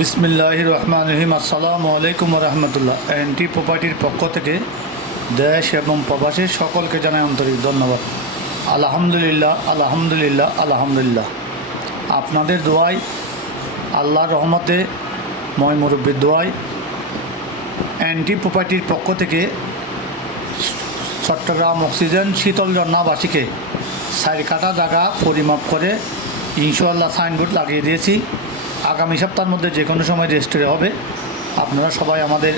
বিসমিল্লাহির রহমানির রহিম। আসসালামু আলাইকুম রহমতুল্লাহ। এনটি প্রপার্টির পক্ষ থেকে দেশ এবং প্রবাসীর সকলকে জানাই আন্তরিক ধন্যবাদ। আলহামদুলিল্লাহ আলহামদুলিল্লাহ আলহামদুলিল্লাহ। আপনাদের দোয়ায়, আল্লাহর রহমতে, ময় মুরব্বীর দোয়ায় এনটি প্রপার্টির পক্ষ থেকে চট্টগ্রাম অক্সিজেন শীতল ঝর্ণাবাসীকে 4 কাঠা জায়গা পরিমাপ করে ইনশাআল্লাহ সাইনবোর্ড লাগিয়ে দিয়েছি। আগামী সপ্তাহের মধ্যে যে কোনো সময় রেজিস্ট্রি হবে। আপনারা সবাই আমাদের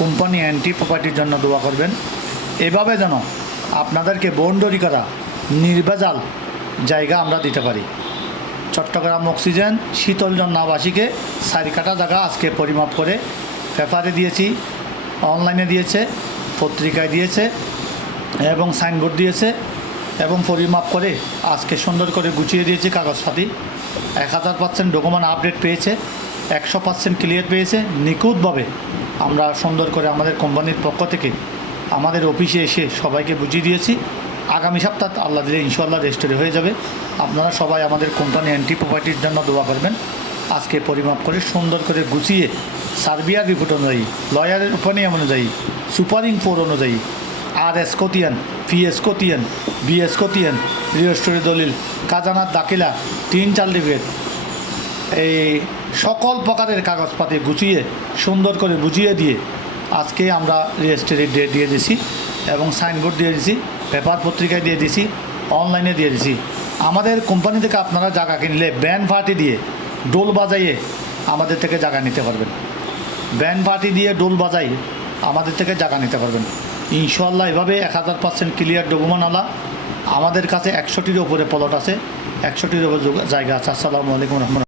কোম্পানি এনটি প্রপার্টির জন্য দোয়া করবেন। এভাবে যেন আপনাদেরকে বন্ডরি করা নির্ভেজাল জায়গা আমরা দিতে পারি। চট্টগ্রাম অক্সিজেন শীতল ঝর্ণাবাসীকে 4 কাঠা জায়গা আজকে পরিমাপ করে পেপারে দিয়েছি, অনলাইনে দিয়েছে, পত্রিকায় দিয়েছে এবং সাইনবোর্ড দিয়েছে এবং পরিমাপ করে আজকে সুন্দর করে গুছিয়ে দিয়েছি। কাগজপাতি 1000% ডকুমেন্ট আপডেট পেয়েছে, 100% ক্লিয়ার পেয়েছে। নিখুঁতভাবে আমরা সুন্দর করে আমাদের কোম্পানির পক্ষ থেকে আমাদের অফিসে এসে সবাইকে বুঝিয়ে দিয়েছি। আগামী সপ্তাহ আল্লাহ দিলে ইনশাআল্লাহ রেজিস্ট্রি হয়ে যাবে। আপনারা সবাই আমাদের কোম্পানি এনটি প্রপার্টির জন্য দোয়া করবেন। আজকে পরিমাপ করে সুন্দর করে গুছিয়ে সার্বিয়ার রিপোর্ট অনুযায়ী, লয়ারের উপনিয়ম অনুযায়ী, সুপারিং ফোর অনুযায়ী, RS খতিয়ান, PS খতিয়ান, BS খতিয়ান, রেজিস্ট্রি দলিল, খাজানার দাখিলা, 3 সার্টিফিকেট, এই সকল প্রকারের কাগজপাতি গুছিয়ে সুন্দর করে বুঝিয়ে দিয়ে আজকে আমরা রেজিস্ট্রির ডেট দিয়ে দিছি এবং সাইনবোর্ড দিয়ে দিছি, পেপার পত্রিকায় দিয়ে দিছি, অনলাইনে দিয়ে দিছি। আমাদের কোম্পানি থেকে আপনারা জায়গা কিনলে ব্যান্ড পার্টি দিয়ে ডোল বাজাইয়ে আমাদের থেকে জায়গা নিতে পারবেন। ব্যান্ড পার্টি দিয়ে ডোল বাজাই আমাদের থেকে জায়গা নিতে পারবেন ইনশাআল্লাহ। এভাবে 1000% ক্লিয়ার ডকুমেন্ট আলা আমাদের কাছে 100টির উপরে প্লট আছে, 100টির উপরে জায়গা আছে। আসসালামু আলাইকুম রহমতুল্লাহ।